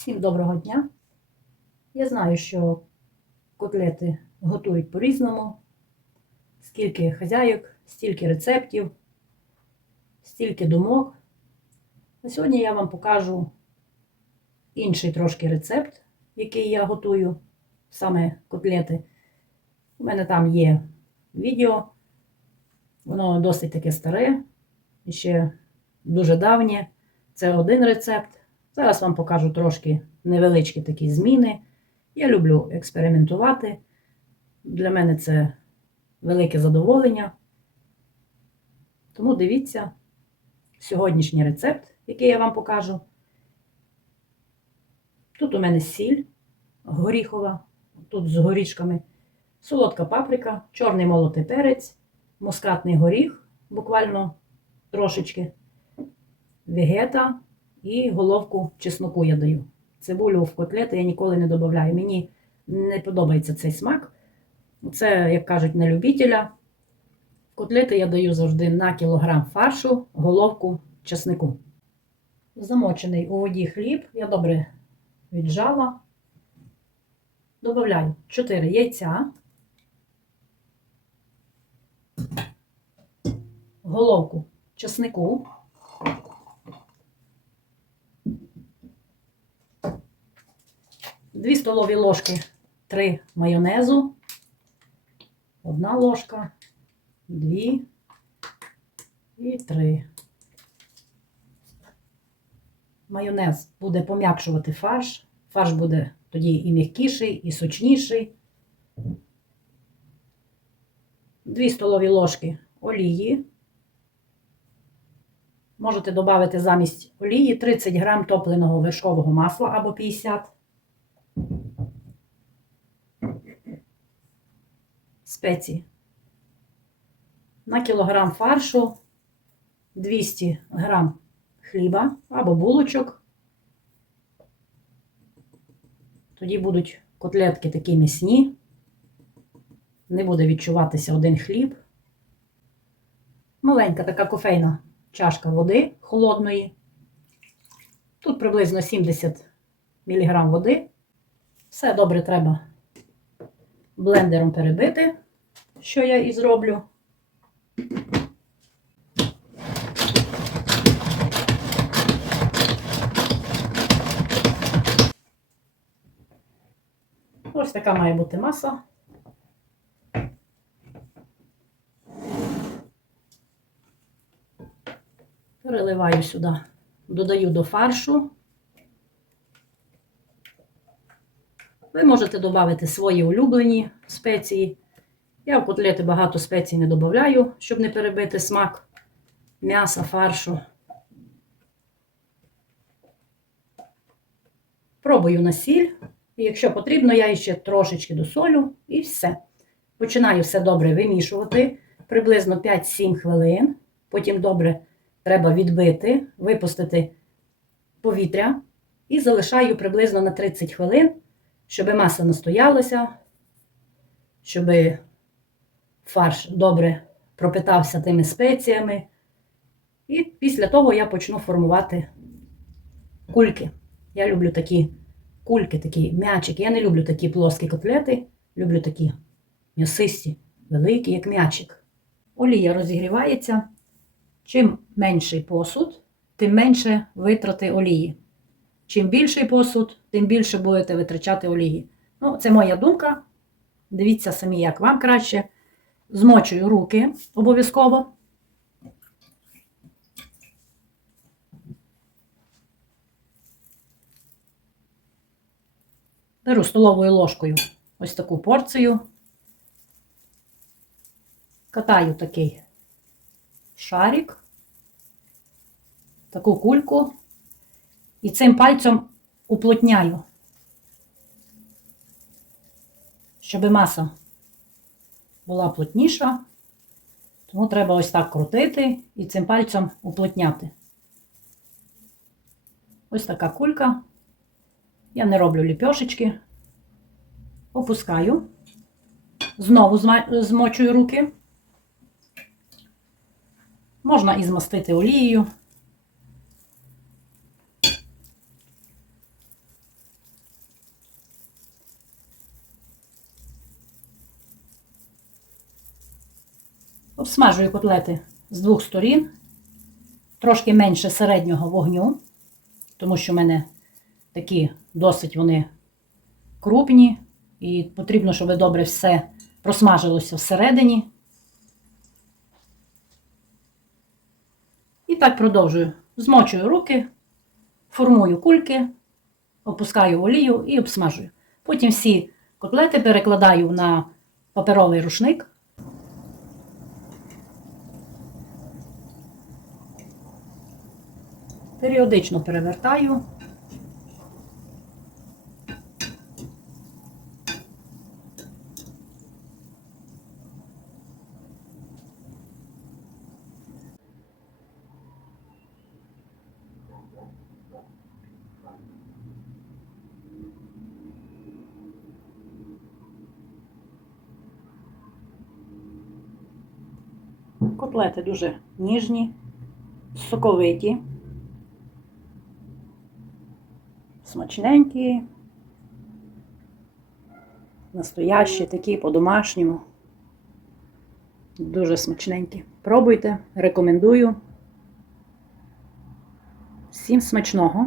Всім доброго дня. Я знаю, що котлети готують по-різному. Скільки хазяйок, стільки рецептів, стільки думок. А сьогодні я вам покажу інший трошки рецепт, який я готую, саме котлети. У мене там є відео, воно досить таке старе, ще дуже давнє. Це один рецепт. Зараз вам покажу трошки невеличкі такі зміни. Я люблю експериментувати. Для мене це велике задоволення. Тому дивіться сьогоднішній рецепт, який я вам покажу. Тут у мене сіль горіхова, тут з горішками, солодка паприка, чорний молотий перець, мускатний горіх, буквально трошечки, вегета і головку чесноку я даю. Цибулю в котлети я ніколи не додаю. Мені не подобається цей смак. Це, як кажуть, на любителя. Котлети я даю завжди на кілограм фаршу, головку чеснику. Замочений у воді хліб, я добре віджала. Добавляю 4 яйця, головку чеснику. Дві столові ложки 3 майонезу. Одна ложка, дві і три. Майонез буде пом'якшувати фарш. Фарш буде тоді і м'якіший, і сочніший. Дві столові ложки олії. Можете додати замість олії 30 грам топленого вершкового масла або 50 спеції. На кілограм фаршу 200 грам хліба або булочок. Тоді будуть котлетки такі м'ясні. Не буде відчуватися один хліб. Маленька така кофейна чашка води холодної. Тут приблизно 70 мг води. Все добре треба блендером перебити, що я і зроблю. Ось така має бути маса. Переливаю сюди, додаю до фаршу. Ви можете додати свої улюблені спеції. Я в котлети багато спецій не додаю, щоб не перебити смак м'яса, фаршу. Пробую на сіль. І якщо потрібно, я ще трошечки досолю і все. Починаю все добре вимішувати приблизно 5-7 хвилин. Потім добре треба відбити, випустити повітря і залишаю приблизно на 30 хвилин щоб маса настоялася, щоб фарш добре пропитався тими спеціями. І після того я почну формувати кульки. Я люблю такі кульки, такі м'ячики. Я не люблю такі плоскі котлети, люблю такі м'ясисті, великі, як м'ячик. Олія розігрівається. Чим менший посуд, тим менше витрати олії. Чим більший посуд, тим більше будете витрачати олії. Ну, це моя думка. Дивіться самі, як вам краще. Змочую руки обов'язково. Беру столовою ложкою ось таку порцію. Катаю такий шарик, таку кульку. І цим пальцем уплотняю, щоб маса була плотніша. Тому треба ось так крутити і цим пальцем уплотняти. Ось така кулька. Я не роблю ліпьошечки. Опускаю, знову змочую руки. Можна і змастити олією. Обсмажую котлети з двох сторін, трошки менше середнього вогню, тому що в мене такі досить вони крупні, і потрібно, щоб добре все просмажилося всередині. І так продовжую. Змочую руки, формую кульки, опускаю олію і обсмажую. Потім всі котлети перекладаю на паперовий рушник. Періодично перевертаю. Котлети дуже ніжні, соковиті, смачненькі, настоящі такі по-домашньому. Дуже смачненькі. Пробуйте, рекомендую. Всім смачного!